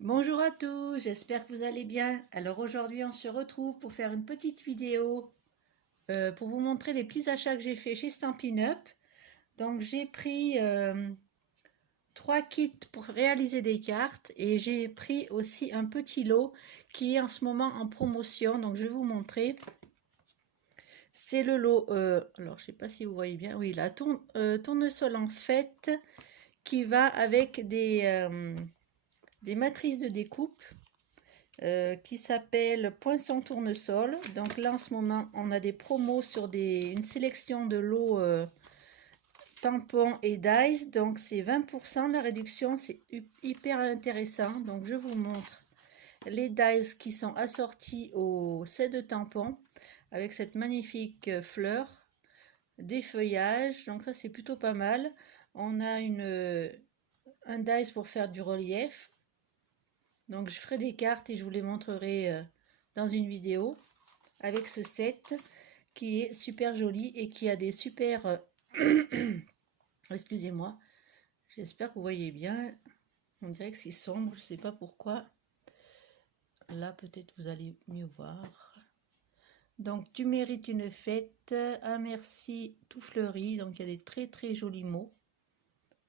Bonjour à tous, j'espère que vous allez bien. Alors aujourd'hui on se retrouve pour faire une petite vidéo pour vous montrer les petits achats que j'ai fait chez Stampin' Up. Donc j'ai pris 3 kits pour réaliser des cartes et j'ai pris aussi un petit lot qui est en ce moment en promotion. Donc je vais vous montrer. C'est le lot, alors je sais pas si vous voyez bien, oui, la tournesol en fait qui va avec des matrices de découpe. Qui s'appelle Poinçon Tournesol. Donc là en ce moment on a des promos sur une sélection de lots tampons et dies. Donc c'est 20% la réduction, c'est hyper intéressant. Donc je vous montre les dies qui sont assortis au set de tampons avec cette magnifique fleur, des feuillages. Donc ça c'est plutôt pas mal. On a un dies pour faire du relief. Donc je ferai des cartes et je vous les montrerai dans une vidéo avec ce set qui est super joli et qui a des super... Excusez-moi, j'espère que vous voyez bien. On dirait que c'est sombre, je ne sais pas pourquoi. Là peut-être vous allez mieux voir. Donc tu mérites une fête, un merci tout fleuri. Donc il y a des très très jolis mots.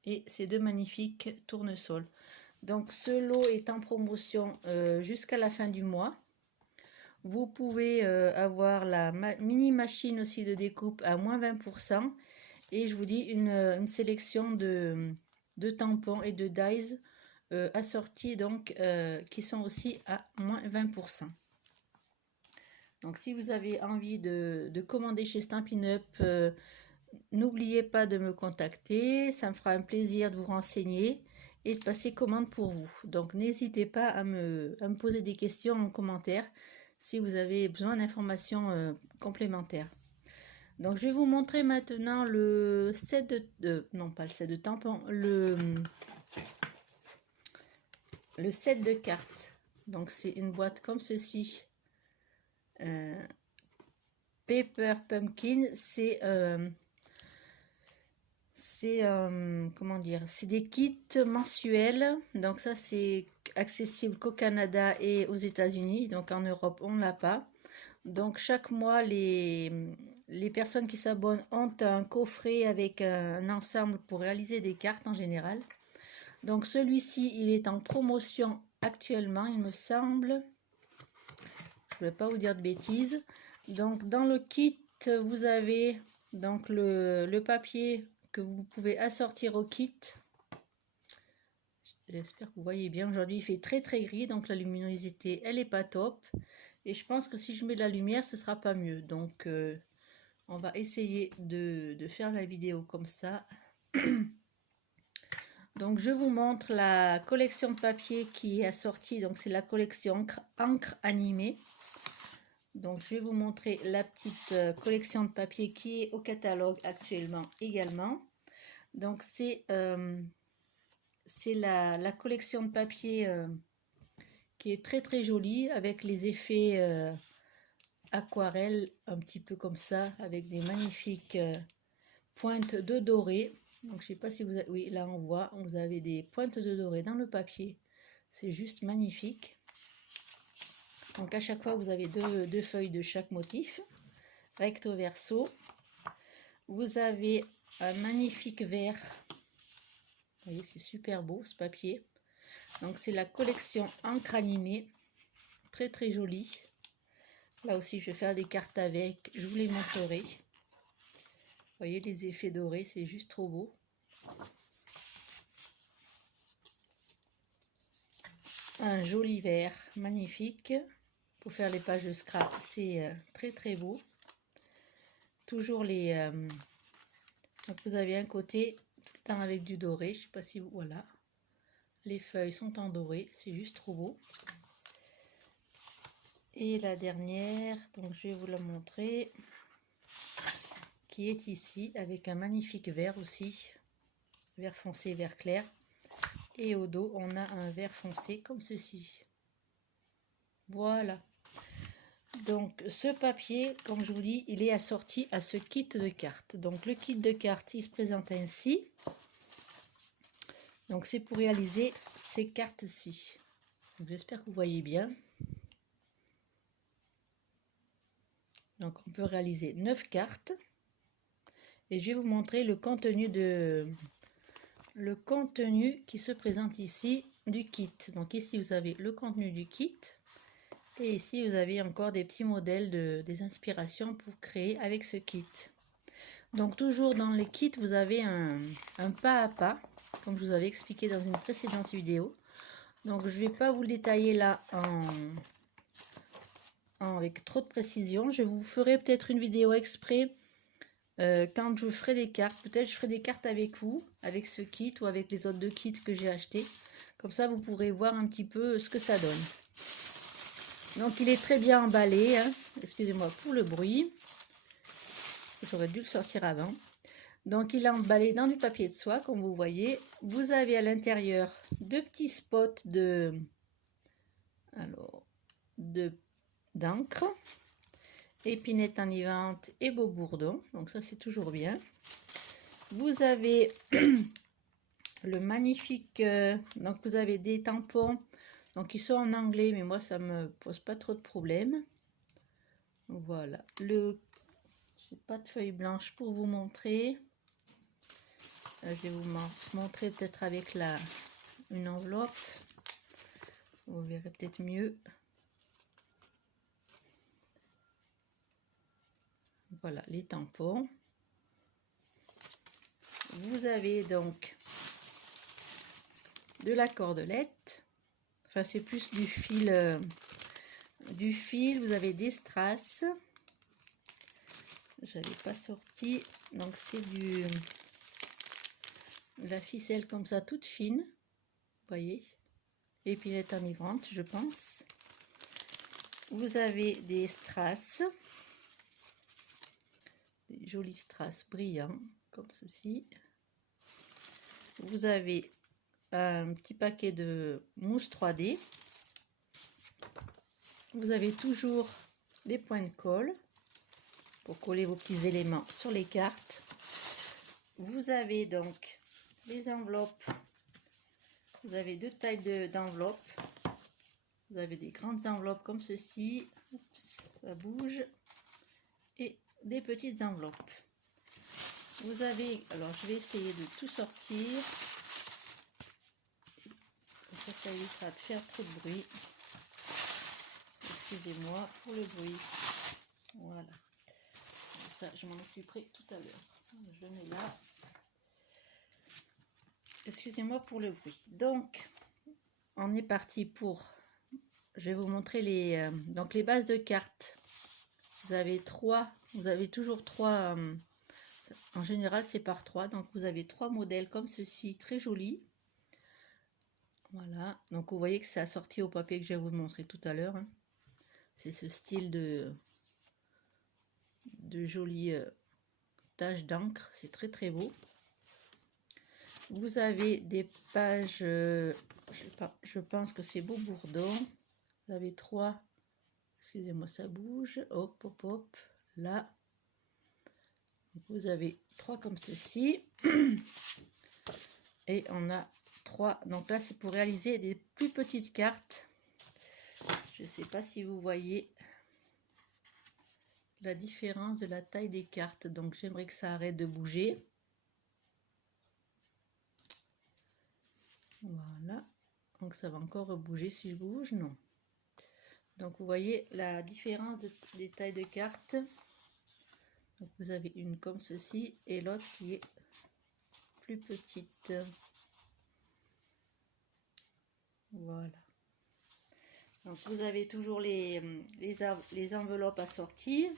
Et ces deux magnifiques tournesols. Donc ce lot est en promotion jusqu'à la fin du mois. Vous pouvez avoir la mini machine aussi de découpe à moins 20%. Et je vous dis une sélection de tampons et de dies assortis donc qui sont aussi à moins 20%. Donc si vous avez envie de commander chez Stampin' Up, n'oubliez pas de me contacter. Ça me fera un plaisir de vous renseigner et de passer commande pour vous. Donc n'hésitez pas à me poser des questions en commentaire si vous avez besoin d'informations complémentaires. Donc je vais vous montrer maintenant le set non pas le set de tampons, le set de cartes. Donc c'est une boîte comme ceci. Paper Pumpkin, comment dire, c'est des kits mensuels. Donc ça c'est accessible qu'au Canada et aux États-Unis. Donc en Europe on l'a pas. Donc chaque mois les personnes qui s'abonnent ont un coffret avec un ensemble pour réaliser des cartes en général. Donc celui-ci il est en promotion actuellement il me semble. Je ne vais pas vous dire de bêtises. Donc dans le kit vous avez donc le papier que vous pouvez assortir au kit. J'espère que vous voyez bien. Aujourd'hui il fait très très gris donc la luminosité elle est pas top. Et je pense que si je mets de la lumière ce sera pas mieux. Donc on va essayer de faire la vidéo comme ça. Donc je vous montre la collection de papier qui est assortie. Donc c'est la collection encre animée. Donc je vais vous montrer la petite collection de papier qui est au catalogue actuellement également. Donc c'est la collection de papier qui est très très jolie avec les effets aquarelle un petit peu comme ça avec des magnifiques pointes de doré. Donc je sais pas si vous avez, oui là on voit, vous avez des pointes de doré dans le papier, c'est juste magnifique. Donc à chaque fois vous avez deux feuilles de chaque motif, recto verso. Vous avez un magnifique vert, vous voyez c'est super beau ce papier. Donc c'est la collection encre animée, très très jolie. Là aussi je vais faire des cartes avec, je vous les montrerai. Vous voyez les effets dorés, c'est juste trop beau. Un joli vert, magnifique. Pour faire les pages de scrap, c'est très très beau. Toujours donc vous avez un côté tout le temps avec du doré. Je sais pas si vous... Voilà. Les feuilles sont en doré, c'est juste trop beau. Et la dernière, donc je vais vous la montrer, qui est ici avec un magnifique vert aussi, vert foncé, vert clair. Et au dos, on a un vert foncé comme ceci. Voilà. Donc ce papier, comme je vous dis, il est assorti à ce kit de cartes. Donc le kit de cartes, il se présente ainsi. Donc c'est pour réaliser ces cartes-ci. J'espère que vous voyez bien. Donc on peut réaliser 9 cartes. Et je vais vous montrer le contenu qui se présente ici du kit. Donc ici vous avez le contenu du kit. Et ici vous avez encore des petits modèles des inspirations pour créer avec ce kit. Donc toujours dans les kits vous avez un pas à pas, comme je vous avais expliqué dans une précédente vidéo. Donc je ne vais pas vous le détailler là avec trop de précision. Je vous ferai peut-être une vidéo exprès quand je ferai des cartes. Peut-être je ferai des cartes avec vous, avec ce kit ou avec les autres 2 kits que j'ai achetés. Comme ça vous pourrez voir un petit peu ce que ça donne. Donc il est très bien emballé, hein. Excusez-moi pour le bruit. J'aurais dû le sortir avant. Donc il est emballé dans du papier de soie, comme vous voyez. Vous avez à l'intérieur 2 petits spots d'encre, épinette enivrante et beau bourdon. Donc ça c'est toujours bien. Vous avez le magnifique, donc vous avez des tampons, donc ils sont en anglais, mais moi ça me pose pas trop de problème. Voilà, j'ai pas de feuille blanche pour vous montrer. Je vais vous montrer peut-être avec une enveloppe. Vous verrez peut-être mieux. Voilà les tampons. Vous avez donc de la cordelette. Enfin, c'est plus du fil. Vous avez des strass. J'avais pas sorti. Donc c'est de la ficelle comme ça, toute fine. Vous voyez. Épinette enivrante, je pense. Vous avez des strass. Des jolis strass brillants, comme ceci. Vous avez un petit paquet de mousse 3D. Vous avez toujours les points de colle pour coller vos petits éléments sur les cartes. Vous avez donc les enveloppes. Vous avez 2 tailles d'enveloppes. Vous avez des grandes enveloppes comme ceci. Oups, ça bouge. Et des petites enveloppes. Vous avez, alors je vais essayer de tout sortir. Ça évitera de faire trop de bruit. Excusez-moi pour le bruit. Voilà. Ça, je m'en occuperai tout à l'heure. Je mets là. Excusez-moi pour le bruit. Donc, on est parti pour... Je vais vous montrer donc les bases de cartes. Vous avez toujours 3... en général, c'est par 3. Donc, vous avez 3 modèles comme ceci, très jolis. Voilà. Donc, vous voyez que c'est assorti au papier que je vais vous montrer tout à l'heure. Hein. C'est ce style de jolies taches d'encre. C'est très, très beau. Vous avez des pages, je pense que c'est beau bourdon. Vous avez 3, excusez-moi, ça bouge, hop, hop, hop, là. Vous avez 3 comme ceci. Et on a 3, donc là c'est pour réaliser des plus petites cartes. Je ne sais pas si vous voyez la différence de la taille des cartes. Donc j'aimerais que ça arrête de bouger. Voilà, donc ça va encore bouger si je bouge, non. Donc vous voyez la différence des tailles de cartes. Donc vous avez une comme ceci et l'autre qui est plus petite. Voilà. Donc vous avez toujours les enveloppes assorties.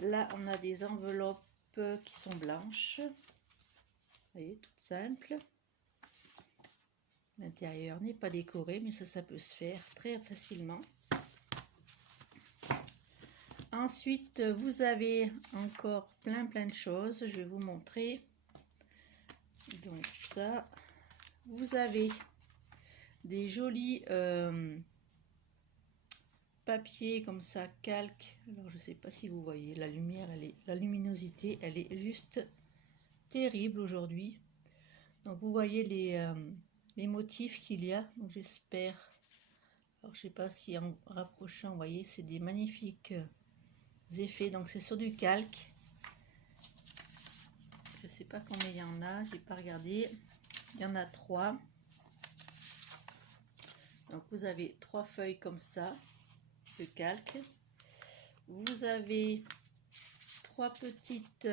Là on a des enveloppes qui sont blanches. Vous voyez, toutes simples. L'intérieur n'est pas décoré, mais ça peut se faire très facilement. Ensuite, vous avez encore plein de choses. Je vais vous montrer. Donc ça, vous avez des jolis papiers comme ça, calque. Alors je ne sais pas si vous voyez, la lumière, la luminosité, elle est juste terrible aujourd'hui. Donc vous voyez les motifs qu'il y a. J'espère Alors je sais pas si en rapprochant, vous voyez, c'est des magnifiques effets. Donc c'est sur du calque. Je sais pas combien il y en a, j'ai pas regardé. Il y en a 3. Donc vous avez 3 feuilles comme ça de calque. Vous avez 3 petites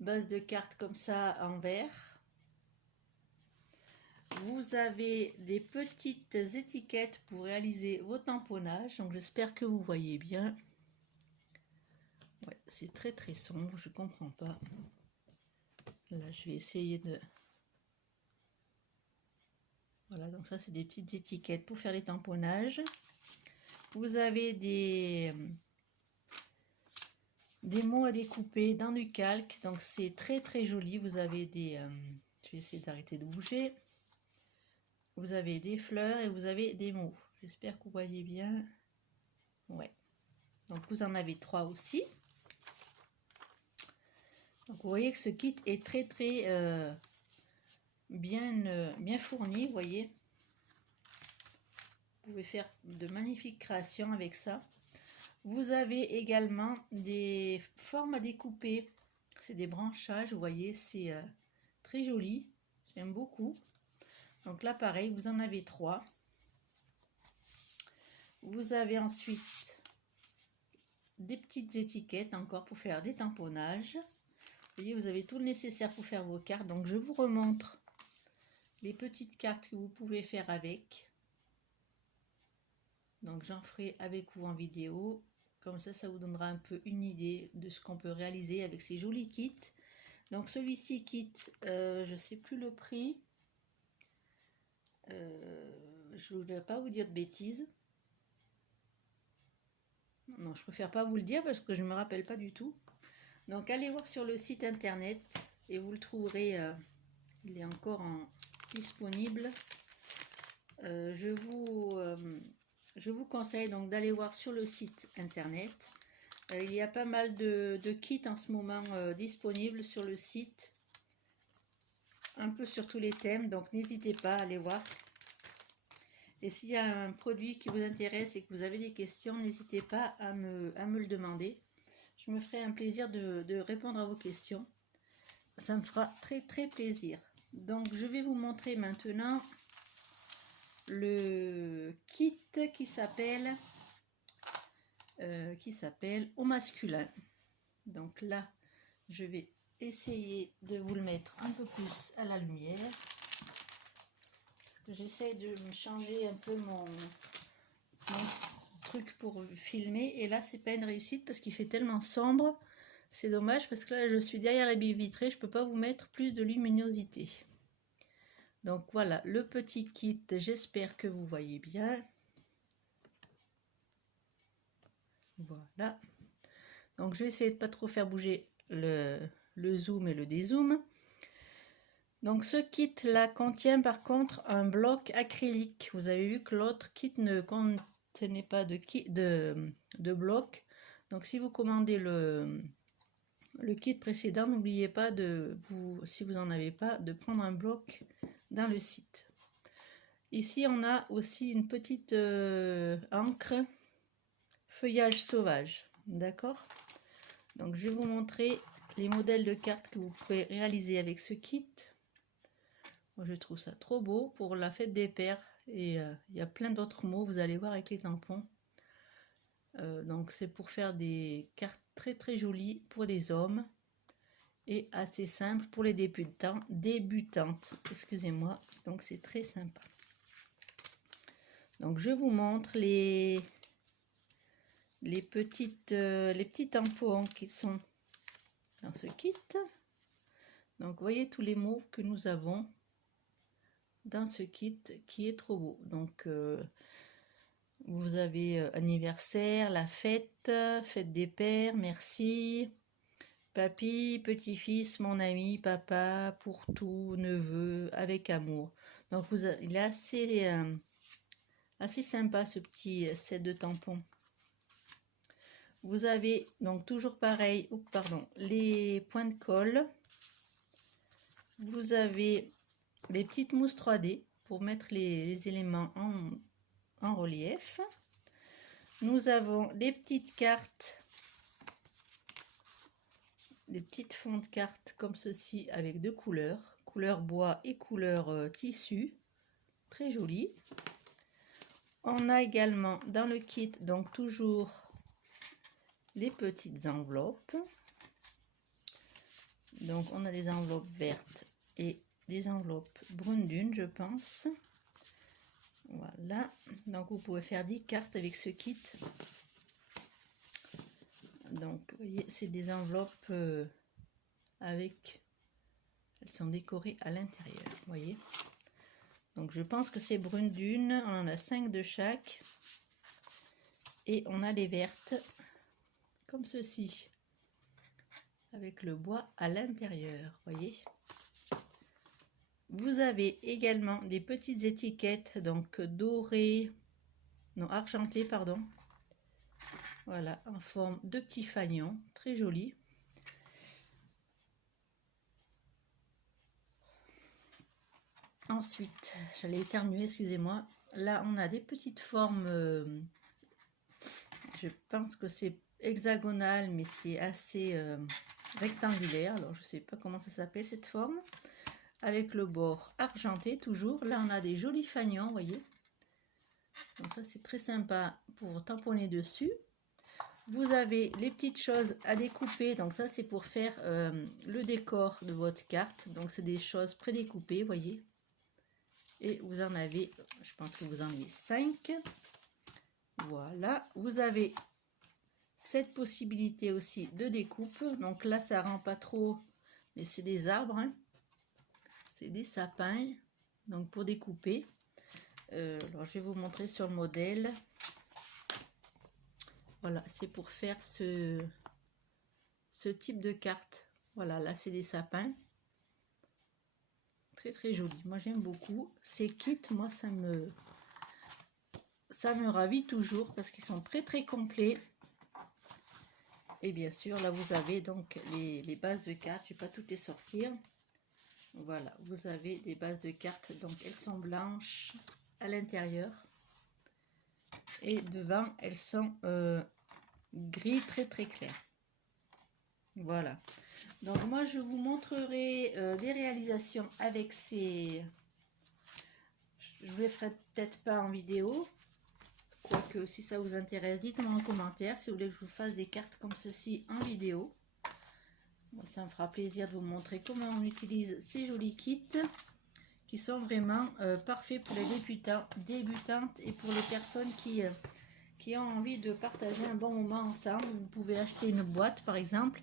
bases de cartes comme ça en verre. Vous avez des petites étiquettes pour réaliser vos tamponnages. Donc j'espère que vous voyez bien. Ouais, c'est très très sombre, je comprends pas. Là, je vais essayer de... Voilà, donc ça c'est des petites étiquettes pour faire les tamponnages. Vous avez des mots à découper dans du calque, donc c'est très très joli. Vous avez des... je vais essayer d'arrêter de bouger. Vous avez des fleurs et vous avez des mots. J'espère que vous voyez bien. Ouais. Donc vous en avez 3 aussi. Donc vous voyez que ce kit est très très bien fourni, vous voyez. Vous pouvez faire de magnifiques créations avec ça. Vous avez également des formes à découper. C'est des branchages, vous voyez, c'est très joli. J'aime beaucoup. Donc là, pareil, vous en avez 3. Vous avez ensuite des petites étiquettes encore pour faire des tamponnages. Vous voyez, vous avez tout le nécessaire pour faire vos cartes. Donc je vous remontre les petites cartes que vous pouvez faire avec. Donc j'en ferai avec vous en vidéo. Comme ça, ça vous donnera un peu une idée de ce qu'on peut réaliser avec ces jolis kits. Donc celui-ci kit, je ne sais plus le prix. Je ne voudrais pas vous dire de bêtises. Non, je préfère pas vous le dire parce que je ne me rappelle pas du tout. Donc allez voir sur le site internet et vous le trouverez. Il est encore disponible. Je vous conseille donc d'aller voir sur le site internet. Il y a pas mal de kits en ce moment disponibles sur le site. Un peu sur tous les thèmes, donc n'hésitez pas à aller voir. Et s'il y a un produit qui vous intéresse et que vous avez des questions, n'hésitez pas à me le demander. Je me ferai un plaisir de répondre à vos questions. Ça me fera très très plaisir. Donc je vais vous montrer maintenant le kit qui s'appelle au masculin. Donc là, je vais essayer de vous le mettre un peu plus à la lumière. Parce que j'essaie de me changer un peu mon truc pour filmer. Et là, c'est pas une réussite parce qu'il fait tellement sombre. C'est dommage parce que là, je suis derrière la baie vitrée. Je peux pas vous mettre plus de luminosité. Donc voilà, le petit kit. J'espère que vous voyez bien. Voilà. Donc je vais essayer de pas trop faire bouger le zoom et le dézoom. Donc ce kit là contient par contre un bloc acrylique. Vous avez vu que l'autre kit ne contenait pas de bloc. Donc si vous commandez le kit précédent, n'oubliez pas si vous n'en avez pas, de prendre un bloc dans le site. Ici on a aussi une petite encre feuillage sauvage. D'accord? Donc je vais vous montrer les modèles de cartes que vous pouvez réaliser avec ce kit. Moi je trouve ça trop beau pour la fête des pères. Et il y a plein d'autres mots, vous allez voir avec les tampons. Donc c'est pour faire des cartes très très jolies pour les hommes. Et assez simple pour les débutantes. Excusez-moi. Donc c'est très sympa. Donc je vous montre les petits tampons qui sont dans ce kit. Donc vous voyez tous les mots que nous avons dans ce kit qui est trop beau. Donc vous avez anniversaire, la fête, fête des pères, merci, papy, petit-fils, mon ami, papa, pour tout, neveu, avec amour. Donc il est assez sympa ce petit set de tampons. Vous avez donc toujours pareil, les points de colle. Vous avez les petites mousses 3D pour mettre les éléments en relief. Nous avons des petites cartes, des petites fonds de cartes comme ceci avec deux couleurs, couleur bois et couleur tissu, très joli. On a également dans le kit donc toujours les petites enveloppes. Donc on a des enveloppes vertes et des enveloppes brunes dune, je pense. Voilà, donc vous pouvez faire 10 cartes avec ce kit. Donc vous voyez, c'est des enveloppes avec, elles sont décorées à l'intérieur, vous voyez. Donc je pense que c'est brune dune, on en a 5 de chaque. Et on a les vertes, comme ceci, avec le bois à l'intérieur, voyez. Vous avez également des petites étiquettes, donc dorées, non argentées, pardon. Voilà, en forme de petits fanions, très joli. Ensuite, j'allais éternuer, excusez-moi. Là, on a des petites formes, je pense que c'est hexagonal, mais c'est assez rectangulaire. Alors, je ne sais pas comment ça s'appelle cette forme. Avec le bord argenté toujours. Là, on a des jolis fanions, vous voyez. Donc ça, c'est très sympa pour tamponner dessus. Vous avez les petites choses à découper. Donc ça, c'est pour faire le décor de votre carte. Donc c'est des choses prédécoupées, vous voyez. Et vous en avez, je pense que vous en avez 5. Voilà. Vous avez cette possibilité aussi de découpe. Donc là, ça rend pas trop, mais c'est des arbres, hein. C'est des sapins, donc pour découper. Alors je vais vous montrer sur le modèle. Voilà, c'est pour faire ce type de carte. Voilà, là c'est des sapins. Très très joli. Moi j'aime beaucoup. Ces kits, moi ça me ravit toujours parce qu'ils sont très très complets. Et bien sûr, là vous avez donc les bases de cartes. Je ne vais pas toutes les sortir. Voilà, vous avez des bases de cartes, donc elles sont blanches à l'intérieur et devant elles sont gris très très clair. Voilà, donc moi je vous montrerai des réalisations avec ces, je ne les ferai peut-être pas en vidéo, quoique si ça vous intéresse, dites-moi en commentaire si vous voulez que je vous fasse des cartes comme ceci en vidéo. Moi, ça me fera plaisir de vous montrer comment on utilise ces jolis kits qui sont vraiment parfaits pour les débutantes et pour les personnes qui ont envie de partager un bon moment ensemble. Vous pouvez acheter une boîte par exemple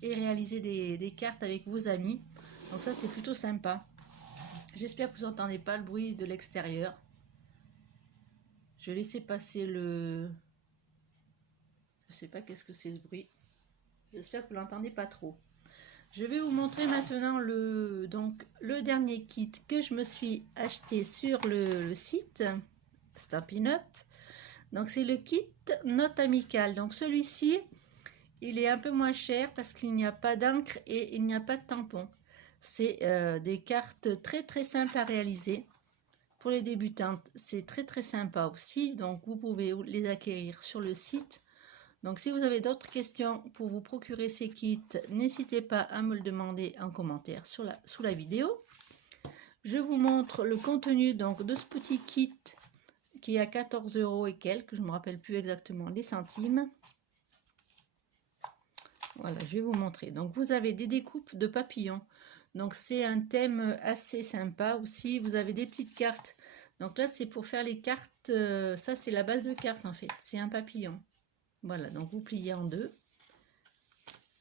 et réaliser des cartes avec vos amis. Donc ça c'est plutôt sympa. J'espère que vous n'entendez pas le bruit de l'extérieur. Je vais laisser passer le... Je sais pas qu'est-ce que c'est ce bruit. J'espère que vous l'entendez pas trop. Je vais vous montrer maintenant le dernier kit que je me suis acheté sur le site Stampin' Up. Donc c'est le kit note amicale. Donc celui-ci, il est un peu moins cher parce qu'il n'y a pas d'encre et il n'y a pas de tampon. C'est des cartes très très simples à réaliser. Pour les débutantes, c'est très très sympa aussi. Donc vous pouvez les acquérir sur le site. Donc si vous avez d'autres questions pour vous procurer ces kits, n'hésitez pas à me le demander en commentaire sous la vidéo. Je vous montre le contenu donc de ce petit kit qui est à 14 € et quelques, je ne me rappelle plus exactement les centimes. Voilà, je vais vous montrer. Donc vous avez des découpes de papillons. Donc c'est un thème assez sympa aussi. Vous avez des petites cartes. Donc là c'est pour faire les cartes, ça c'est la base de cartes en fait, c'est un papillon. Voilà, donc vous pliez en deux.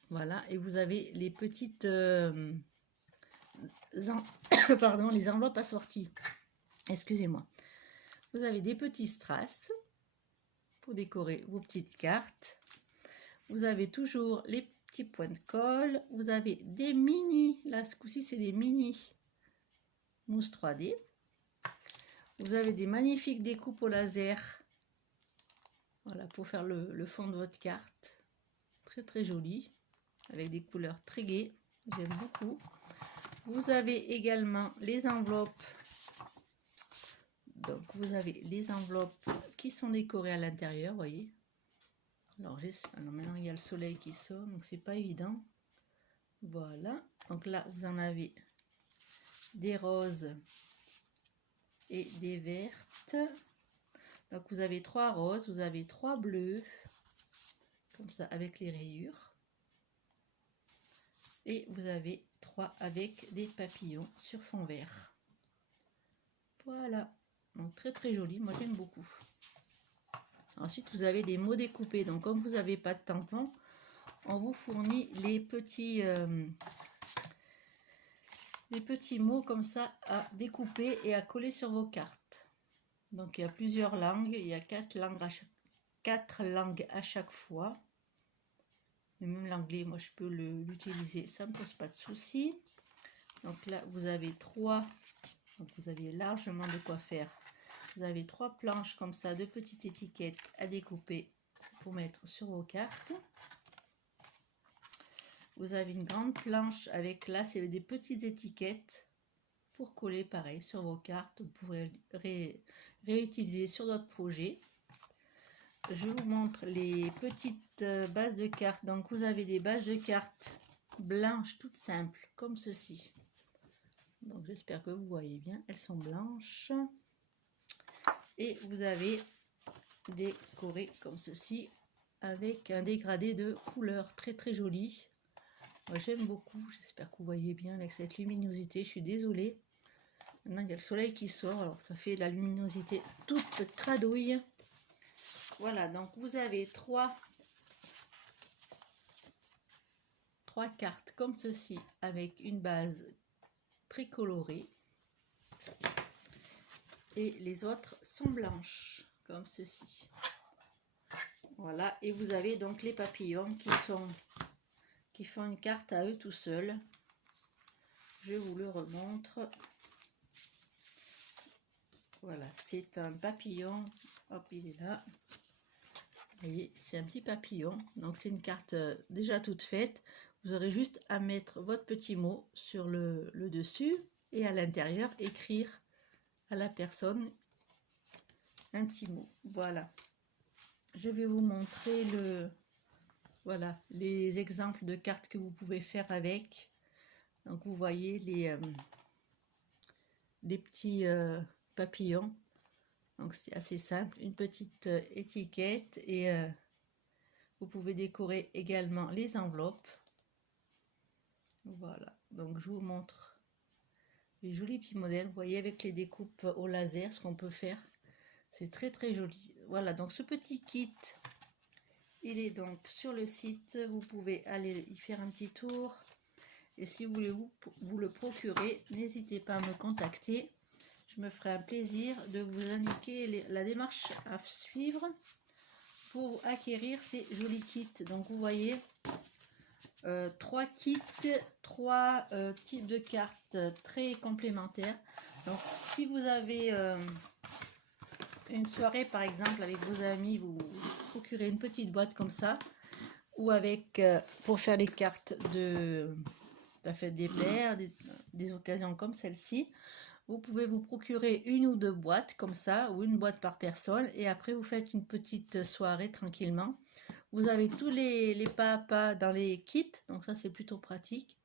Voilà, et vous avez les petites pardon, les enveloppes assorties. Excusez-moi. Vous avez des petits strass pour décorer vos petites cartes. Vous avez toujours les petits points de colle. Vous avez des mini, là ce coup-ci c'est des mini mousse 3D. Vous avez des magnifiques découpes au laser. Voilà, pour faire le fond de votre carte. Très très joli. Avec des couleurs très gaies. J'aime beaucoup. Vous avez également les enveloppes Donc vous avez les enveloppes qui sont décorées à l'intérieur, voyez. Alors maintenant il y a le soleil qui sort, donc c'est pas évident. Voilà, donc là vous en avez des roses et des vertes. Donc vous avez 3 roses, vous avez 3 bleus, comme ça avec les rayures. Et vous avez 3 avec des papillons sur fond vert. Voilà, donc très très joli, moi j'aime beaucoup. Ensuite vous avez les mots découpés, donc comme vous n'avez pas de tampon, on vous fournit les petits mots comme ça à découper et à coller sur vos cartes. Donc il y a plusieurs langues, il y a 4 langues à chaque fois. Et même l'anglais, moi je peux l'utiliser, ça ne me pose pas de souci. Donc là vous avez 3, donc vous avez largement de quoi faire. Vous avez 3 planches comme ça, de petites étiquettes à découper pour mettre sur vos cartes. Vous avez une grande planche avec là, c'est des petites étiquettes pour coller pareil sur vos cartes. Vous pourrez réutiliser sur d'autres projets. Je vous montre les petites bases de cartes. Donc vous avez des bases de cartes blanches toutes simples comme ceci. Donc j'espère que vous voyez bien, elles sont blanches. Et vous avez décoré comme ceci avec un dégradé de couleurs très très joli. Moi j'aime beaucoup, j'espère que vous voyez bien avec cette luminosité, je suis désolée. Maintenant il y a le soleil qui sort, alors ça fait la luminosité toute cradouille. Voilà, donc vous avez 3 cartes comme ceci avec une base très colorée. Et les autres sont blanches comme ceci. Voilà, et vous avez donc les papillons qui font une carte à eux tout seuls. Je vous le remontre. Voilà, c'est un papillon. Hop, il est là. Vous voyez, c'est un petit papillon. Donc c'est une carte déjà toute faite. Vous aurez juste à mettre votre petit mot sur le dessus et à l'intérieur écrire à la personne un petit mot. Voilà. Je vais vous montrer voilà, les exemples de cartes que vous pouvez faire avec. Donc vous voyez les petits papillons. Donc c'est assez simple, une petite étiquette et vous pouvez décorer également les enveloppes. Voilà, donc je vous montre les jolis petits modèles. Vous voyez avec les découpes au laser ce qu'on peut faire. C'est très très joli. Voilà, donc ce petit kit, il est donc sur le site. Vous pouvez aller y faire un petit tour. Et si vous voulez vous le procurer, n'hésitez pas à me contacter. Je me ferai un plaisir de vous indiquer la démarche à suivre pour acquérir ces jolis kits. Donc vous voyez, 3 kits, 3 types de cartes très complémentaires. Donc si vous avez une soirée par exemple avec vos amis, vous procurez une petite boîte comme ça, ou avec pour faire les cartes de la fête des pères, des occasions comme celle-ci. Vous pouvez vous procurer 1 ou 2 boîtes comme ça, ou une boîte par personne, et après vous faites une petite soirée tranquillement. Vous avez tous les pas à pas dans les kits, donc ça c'est plutôt pratique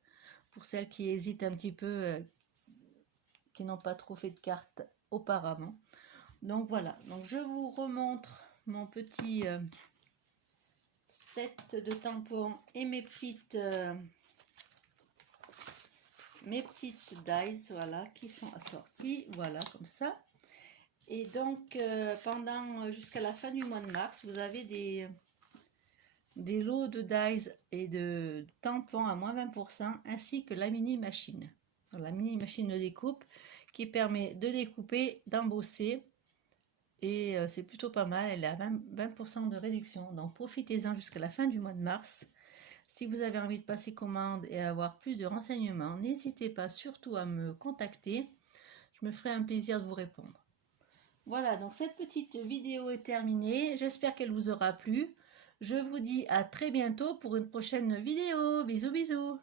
pour celles qui hésitent un petit peu, qui n'ont pas trop fait de cartes auparavant. Donc voilà, donc je vous remontre mon petit set de tampons et mes petites dies, voilà, qui sont assorties, voilà, comme ça. Et donc pendant jusqu'à la fin du mois de mars, vous avez des lots de dies et de tampons à moins 20%, ainsi que la mini machine. La mini machine de découpe qui permet de découper, d'embosser, et c'est plutôt pas mal, elle est à 20% de réduction. Donc profitez-en jusqu'à la fin du mois de mars. Si vous avez envie de passer commande et avoir plus de renseignements, n'hésitez pas surtout à me contacter. Je me ferai un plaisir de vous répondre. Voilà, donc cette petite vidéo est terminée. J'espère qu'elle vous aura plu. Je vous dis à très bientôt pour une prochaine vidéo. Bisous, bisous.